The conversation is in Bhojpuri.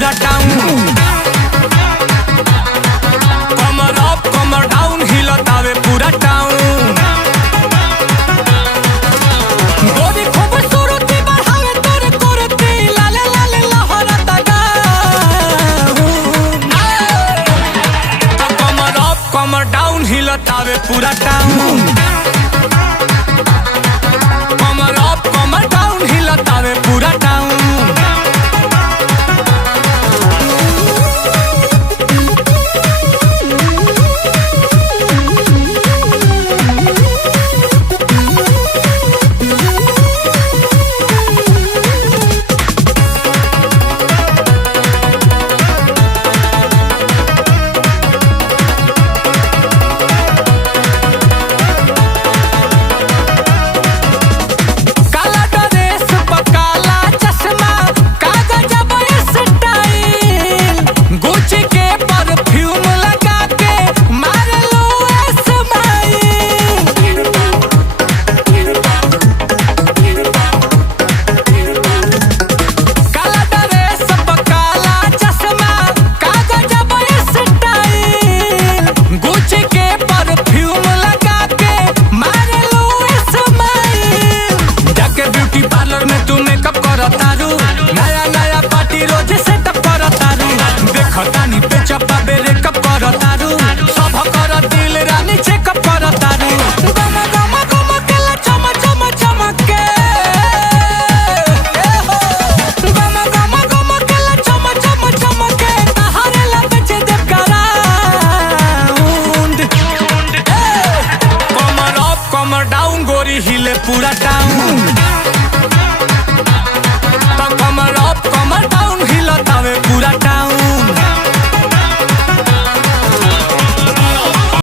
पूरा टाउन। कमर अप कमर डाउन हिलतावे पूरा टाउन। गोरी खूबसूरती बढ़ावे तोरे कोरती लाले लाले लहरता गाउन। कमर अप कमर डाउन हिलतावे पूरा टाउन। कमर अप कमर डाउन हिलतावे पूरा टाउन।